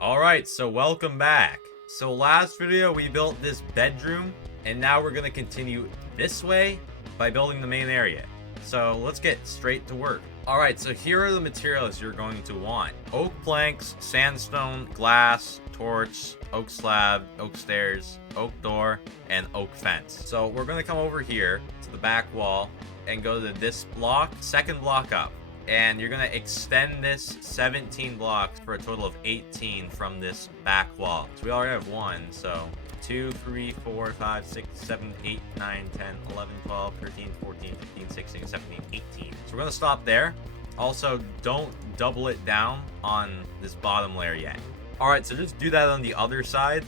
Alright, so welcome back. So last video we built this bedroom, and now we're gonna continue this way by building the main area. So let's get straight to work. Alright, so here are the materials you're going to want. Oak planks, sandstone, glass, torch, oak slab, oak stairs, oak door, and oak fence. So we're gonna come over here to the back wall and go to this block, second block up. And you're gonna extend this 17 blocks for a total of 18 from this back wall. So we already have one, so 2, 3, 4, 5, 6, 7, 8, 9, 10, 11, 12, 13, 14, 15, 16, 17, 18. So we're gonna stop there. Also, don't double it down on this bottom layer yet. Alright, so just do that on the other side.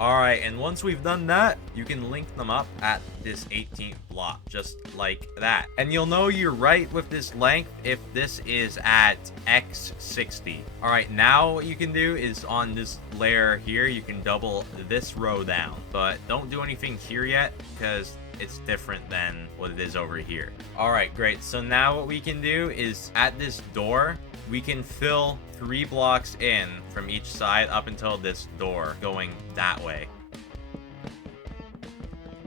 Alright, and once we've done that, you can link them up at this 18th block, just like that. And you'll know you're right with this length if this is at X60. Alright, now what you can do is on this layer here, you can double this row down. But don't do anything here yet, because it's different than what it is over here. Alright, great. So now what we can do is at this door, we can fill 3 blocks in from each side up until this door going that way.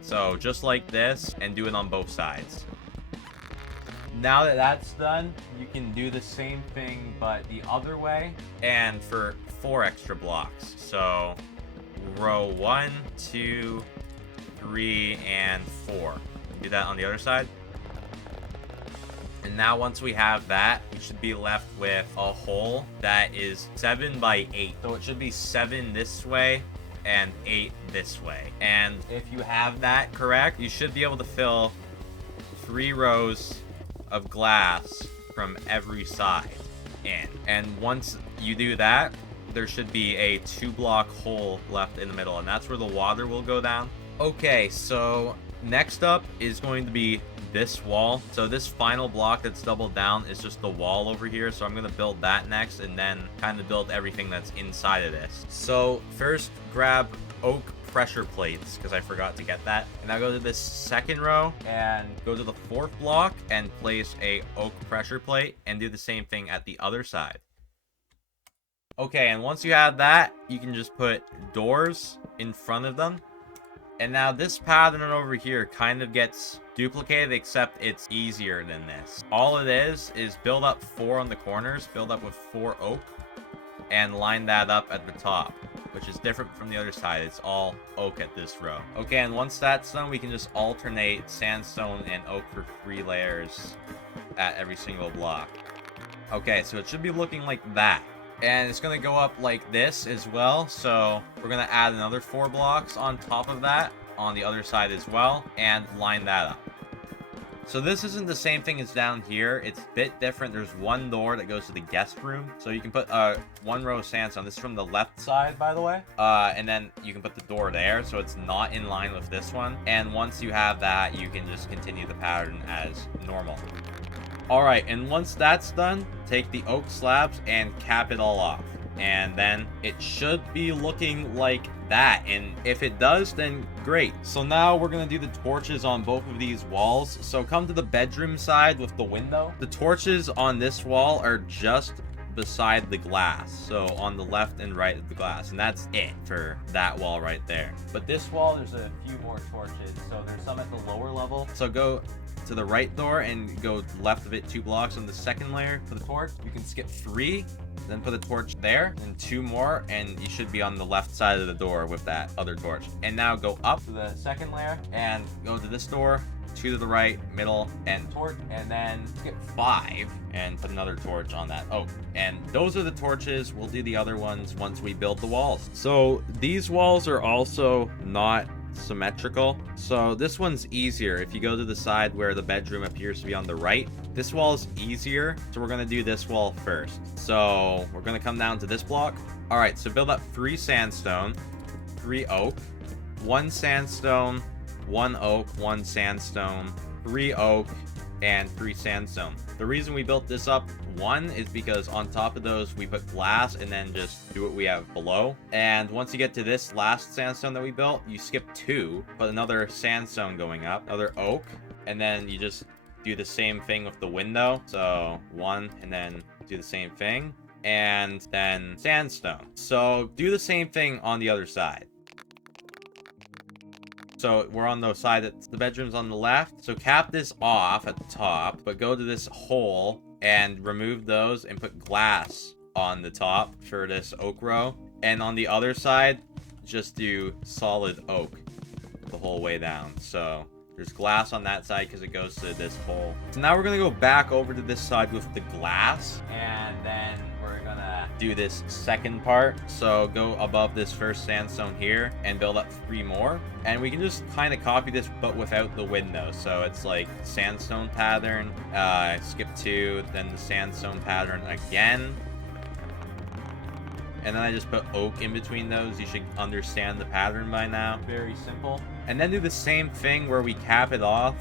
So just like this, and do it on both sides. Now that that's done, you can do the same thing but the other way, and for 4 extra blocks. So row 1, 2, 3, and 4. Do that on the other side. And now once we have that, we should be left with a hole that is 7 by 8. So it should be 7 this way and 8 this way. And if you have that correct, you should be able to fill 3 rows of glass from every side in. And once you do that, there should be a 2-block hole left in the middle, and that's where the water will go down. Okay, so next up is going to be this wall. So this final block that's doubled down is just the wall over here. So I'm going to build that next and then kind of build everything that's inside of this. So first grab oak pressure plates because I forgot to get that. And now go to this second row and go to the 4th block and place a oak pressure plate and do the same thing at the other side. Okay, and once you have that, you can just put doors in front of them. And now this pattern over here kind of gets duplicated, except it's easier than this. All it is build up 4 on the corners, build up with 4 oak, and line that up at the top, which is different from the other side. It's all oak at this row. Okay, and once that's done, we can just alternate sandstone and oak for 3 layers at every single block. Okay, so it should be looking like that. And it's going to go up like this as well. So we're going to add another 4 blocks on top of that on the other side as well and line that up. So this isn't the same thing as down here. It's a bit different. There's one door that goes to the guest room. So you can put 1 row of sandstone. This is from the left side, by the way. And then you can put the door there. So it's not in line with this one. And once you have that, you can just continue the pattern as normal. Alright, and once that's done, take the oak slabs and cap it all off. And then it should be looking like that. And if it does, then great. So now we're going to do the torches on both of these walls. So come to the bedroom side with the window. The torches on this wall are just beside the glass. So on the left and right of the glass. And that's it for that wall right there. But this wall, there's a few more torches. So there's some at the lower level. So go to the right door and go left of it 2 blocks on the second layer for the torch. You can skip 3, then put a torch there, and 2 more, and you should be on the left side of the door with that other torch. And now go up to the second layer and go to this door, 2 to the right, middle, and torch, and then skip 5 and put another torch on that. Oh, and those are the torches. We'll do the other ones once we build the walls. So these walls are also not symmetrical. So this one's easier. If you go to the side where the bedroom appears to be on the right, this wall is easier. So we're going to do this wall first. So we're going to come down to this block. All right, so build up 3 sandstone, 3 oak, 1 sandstone, 1 oak, 1 sandstone, 3 oak, and 3 sandstone. The reason we built this up 1 is because on top of those we put glass and then just do what we have below. And once you get to this last sandstone that we built, you skip 2, put another sandstone going up, another oak, and then you just do the same thing with the window. So 1 and then do the same thing. and then sandstone. So do the same thing on the other side. So we're on the side that the bedroom's on the left. So cap this off at the top, but go to this hole and remove those and put glass on the top for this oak row. And on the other side, just do solid oak the whole way down. So there's glass on that side because it goes to this hole. So now we're going to go back over to this side with the glass. And then we're going to do this second part. So go above this first sandstone here and build up 3 more. And we can just kind of copy this, but without the window. So it's like sandstone pattern, skip 2, then the sandstone pattern again. And then I just put oak in between those. You should understand the pattern by now. Very simple. And then do the same thing where we cap it off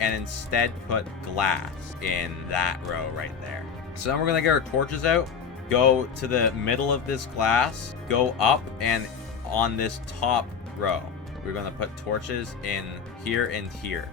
and instead put glass in that row right there. So then we're going to get our torches out. Go to the middle of this glass. Go up, and on this top row, we're going to put torches in here and here.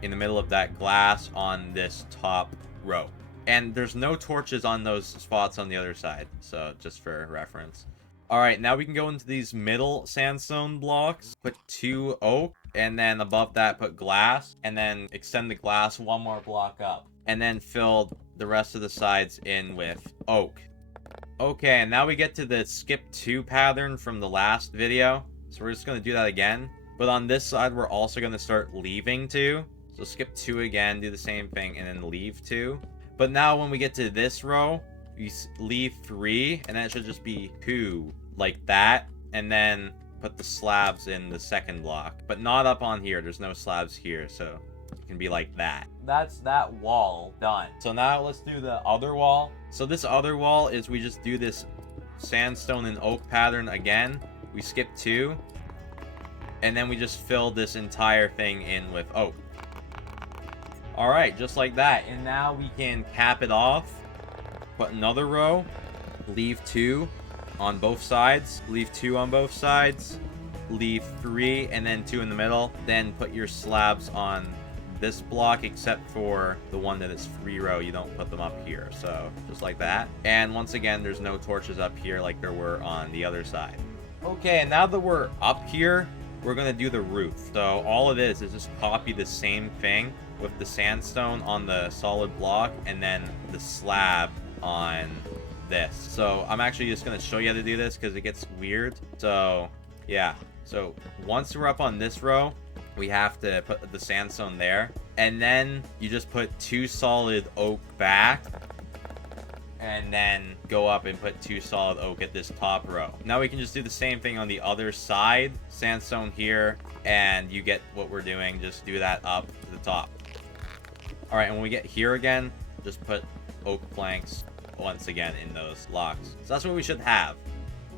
In the middle of that glass on this top row. And there's no torches on those spots on the other side. So just for reference. Alright, now we can go into these middle sandstone blocks. Put 2 oak. And then above that put glass. And then extend the glass 1 more block up. And then fill the rest of the sides in with oak. Okay, and now we get to the skip 2 pattern from the last video. So we're just going to do that again. But on this side, we're also going to start leaving 2. So skip 2 again, do the same thing, and then leave 2. But now when we get to this row, you leave 3, and then it should just be 2, like that. And then put the slabs in the second block. But not up on here, there's no slabs here, so it can be like that. That's that wall done. So now let's do the other wall. So this other wall is we just do this sandstone and oak pattern again. We skip 2. And then we just fill this entire thing in with oak. Alright, just like that. And now we can cap it off. Put another row. Leave 2 on both sides. Leave 2 on both sides. Leave 3 and then 2 in the middle. Then put your slabs on this block, except for the one that is free row. You don't put them up here. So just like that. And once again, there's no torches up here like there were on the other side. Okay, and now that we're up here, we're going to do the roof. So all it is just copy the same thing with the sandstone on the solid block and then the slab on this. So I'm actually just going to show you how to do this because it gets weird. So yeah, so once we're up on this row, we have to put the sandstone there, and then you just put 2 solid oak back, and then go up and put 2 solid oak at this top row. Now we can just do the same thing on the other side. Sandstone here, and you get what we're doing. Just do that up to the top. Alright, and when we get here again, just put oak planks once again in those blocks. So that's what we should have.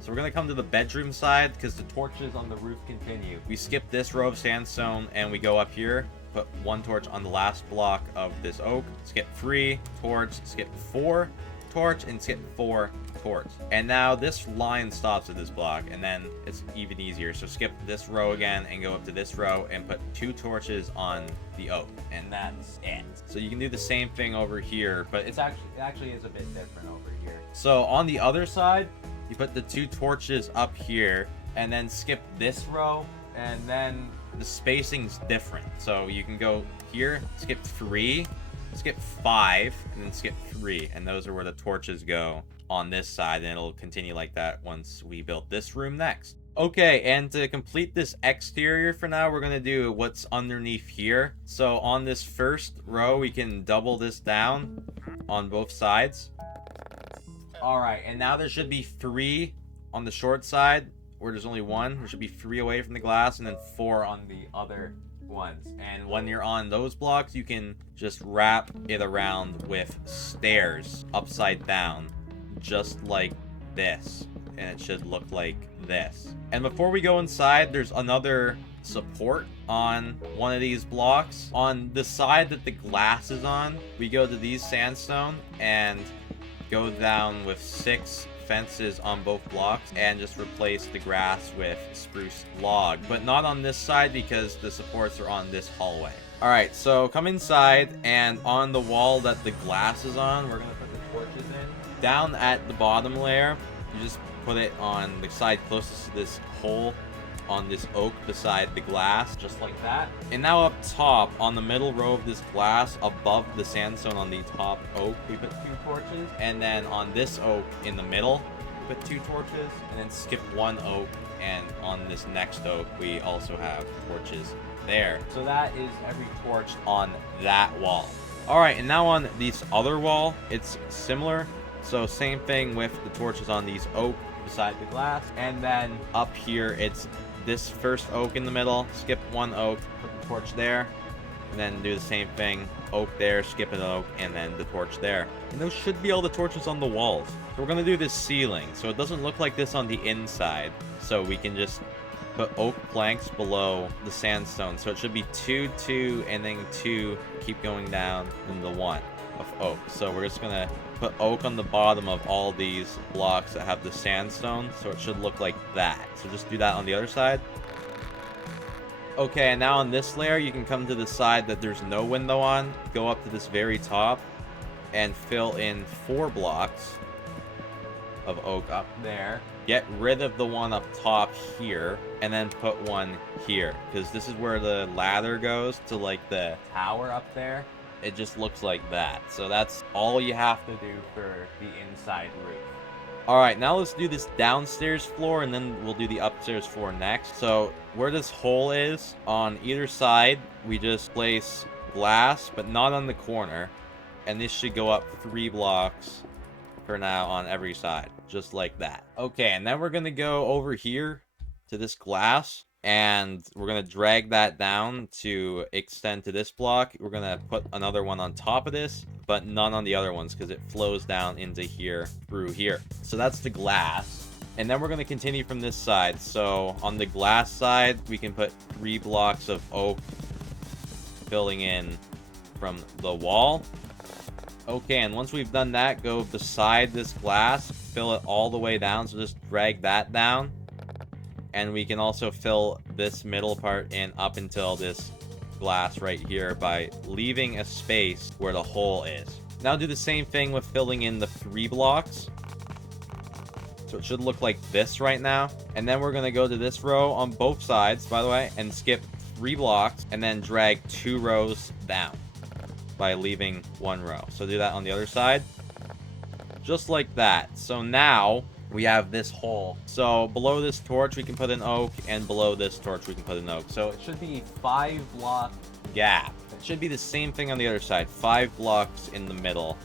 So we're going to come to the bedroom side because the torches on the roof continue. We skip this row of sandstone and we go up here. Put 1 torch on the last block of this oak. Skip 3, torch, skip 4, torch, and skip 4, torch. And now this line stops at this block, and then it's even easier. So skip this row again and go up to this row and put 2 torches on the oak. And that's it. So you can do the same thing over here, but it actually is a bit different over here. So on the other side, you put the 2 torches up here, and then skip this row, and then the spacing's different. So you can go here, skip 3, skip 5, and then skip 3, and those are where the torches go on this side, and it'll continue like that once we build this room next. Okay, and to complete this exterior for now, we're going to do what's underneath here. So on this first row, we can double this down on both sides. Alright, and now there should be 3 on the short side, where there's only 1. There should be 3 away from the glass, and then 4 on the other ones. And when you're on those blocks, you can just wrap it around with stairs upside down, just like this. And it should look like this. And before we go inside, there's another support on one of these blocks. On the side that the glass is on, we go to these sandstone and go down with 6 fences on both blocks and just replace the grass with spruce log, but not on this side because the supports are on this hallway. Alright, so come inside, and on the wall that the glass is on, we're gonna put the torches in. down at the bottom layer, you just put it on the side closest to this hole on this oak beside the glass, just like that. And now up top, on the middle row of this glass, above the sandstone on the top oak, we put 2 torches. And then on this oak in the middle, we put 2 torches. And then skip 1 oak, and on this next oak, we also have torches there. So that is every torch on that wall. Alright, and now on this other wall, it's similar. So same thing with the torches on these oak beside the glass. And then up here, it's this first oak in the middle, skip 1 oak, put the torch there, and then do the same thing, oak there, skip an oak, and then the torch there. And those should be all the torches on the walls. So we're going to do this ceiling, so it doesn't look like this on the inside. So we can just put oak planks below the sandstone. So it should be 2, 2, and then 2, keep going down, and the 1 of oak. So we're just going to put oak on the bottom of all these blocks that have the sandstone, so it should look like that. So just do that on the other side. Okay, and now on this layer, you can come to the side that there's no window on, go up to this very top, and fill in 4 blocks of oak up there. Get rid of the one up top here, and then put one here, because this is where the ladder goes to like the tower up there. It just looks like that. So that's all you have to do for the inside roof. Alright, now let's do this downstairs floor, and then we'll do the upstairs floor next. So where this hole is, on either side, we just place glass, but not on the corner. And this should go up 3 blocks for now on every side, just like that. Okay, and then we're going to go over here to this glass. And we're going to drag that down to extend to this block. We're going to put another one on top of this, but none on the other ones because it flows down into here through here. So that's the glass. And then we're going to continue from this side. So on the glass side, we can put 3 blocks of oak filling in from the wall. Okay, and once we've done that, go beside this glass, fill it all the way down. So just drag that down. And we can also fill this middle part in up until this glass right here by leaving a space where the hole is. Now do the same thing with filling in the 3 blocks. So it should look like this right now. And then we're going to go to this row on both sides, by the way, and skip 3 blocks and then drag 2 rows down by leaving 1 row. So do that on the other side. Just like that. So now we have this hole. So below this torch, we can put an oak, and below this torch, we can put an oak. So it should be 5 block gap. It should be the same thing on the other side. 5 blocks in the middle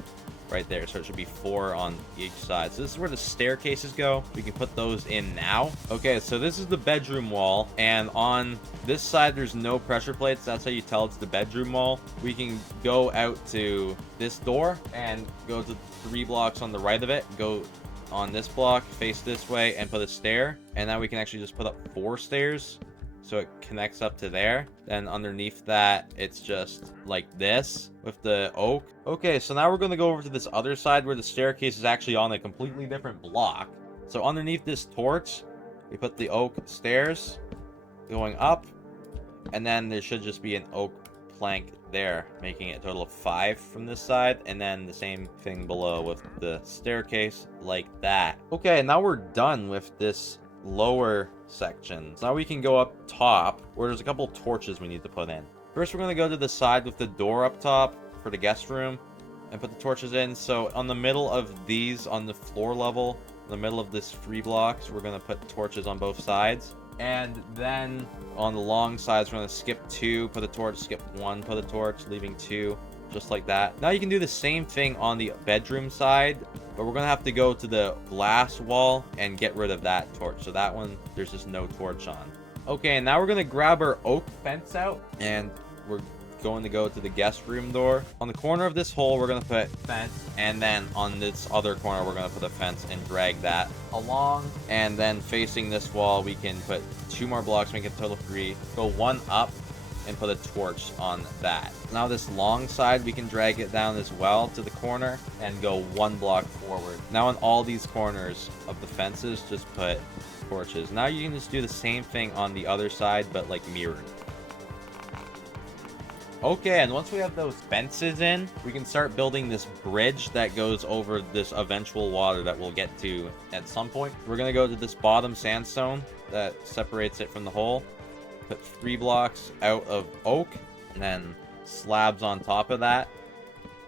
right there. So it should be 4 on each side. So this is where the staircases go. We can put those in now. Okay, so this is the bedroom wall. And on this side, there's no pressure plates. That's how you tell it's the bedroom wall. We can go out to this door and go to 3 blocks on the right of it. Go on this block, face this way, and put a stair. And now we can actually just put up 4 stairs. So it connects up to there. Then underneath that, it's just like this with the oak. Okay, so now we're going to go over to this other side where the staircase is actually on a completely different block. So underneath this torch, we put the oak stairs going up. And then there should just be an oak plank there, making it a total of 5 from this side. And then the same thing below with the staircase like that. Okay, now we're done with this lower section. So now we can go up top where there's a couple torches we need to put in. First, we're going to go to the side with the door up top for the guest room and put the torches in. So on the middle of these, on the floor level, in the middle of this 3 blocks, we're going to put torches on both sides. And then on the long sides, we're going to skip 2, put a torch, skip 1, put a torch, leaving 2, just like that. Now you can do the same thing on the bedroom side, but we're going to have to go to the glass wall and get rid of that torch. So that one, there's just no torch on. Okay, and now we're going to grab our oak fence out, and we're going to go to the guest room door. On the corner of this hole, we're going to put fence, and then on this other corner, we're going to put a fence and drag that along. And then facing this wall, we can put 2 more blocks, make it a total of 3. Go 1 up and put a torch on that. Now this long side, we can drag it down as well to the corner and go 1 block forward. Now on all these corners of the fences, just put torches. Now you can just do the same thing on the other side, but like mirrored. Okay, and once we have those fences in, we can start building this bridge that goes over this eventual water that we'll get to at some point. We're going to go to this bottom sandstone that separates it from the hole. Put 3 blocks out of oak, and then slabs on top of that.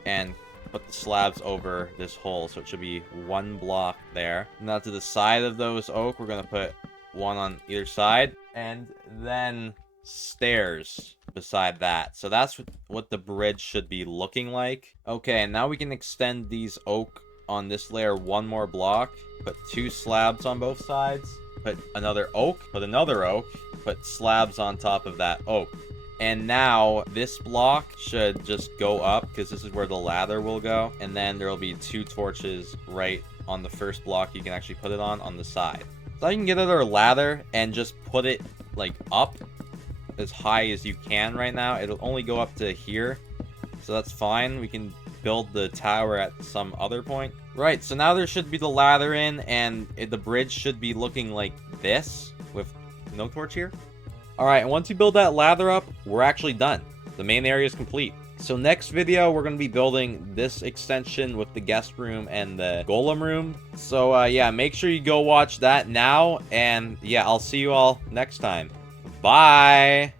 And put the slabs over this hole, so it should be 1 block there. Now to the side of those oak, we're going to put 1 on either side. And then stairs beside that. So that's what the bridge should be looking like. Okay, and now we can extend these oak on this layer 1 more block. Put 2 slabs on both sides. Put another oak. Put another oak. Put slabs on top of that oak. And now this block should just go up because this is where the ladder will go. And then there will be 2 torches right on the first block you can actually put it on the side. So you can get another ladder and just put it like up as high as you can right now. It'll only go up to here, so that's fine. We can build the tower at some other point. Right, so now there should be the ladder in, and the bridge should be looking like this with no torch here. Alright, and once you build that ladder up, we're actually done. The main area is complete. So next video, we're going to be building this extension with the guest room and the golem room. So yeah, make sure you go watch that now, and yeah, I'll see you all next time. Bye!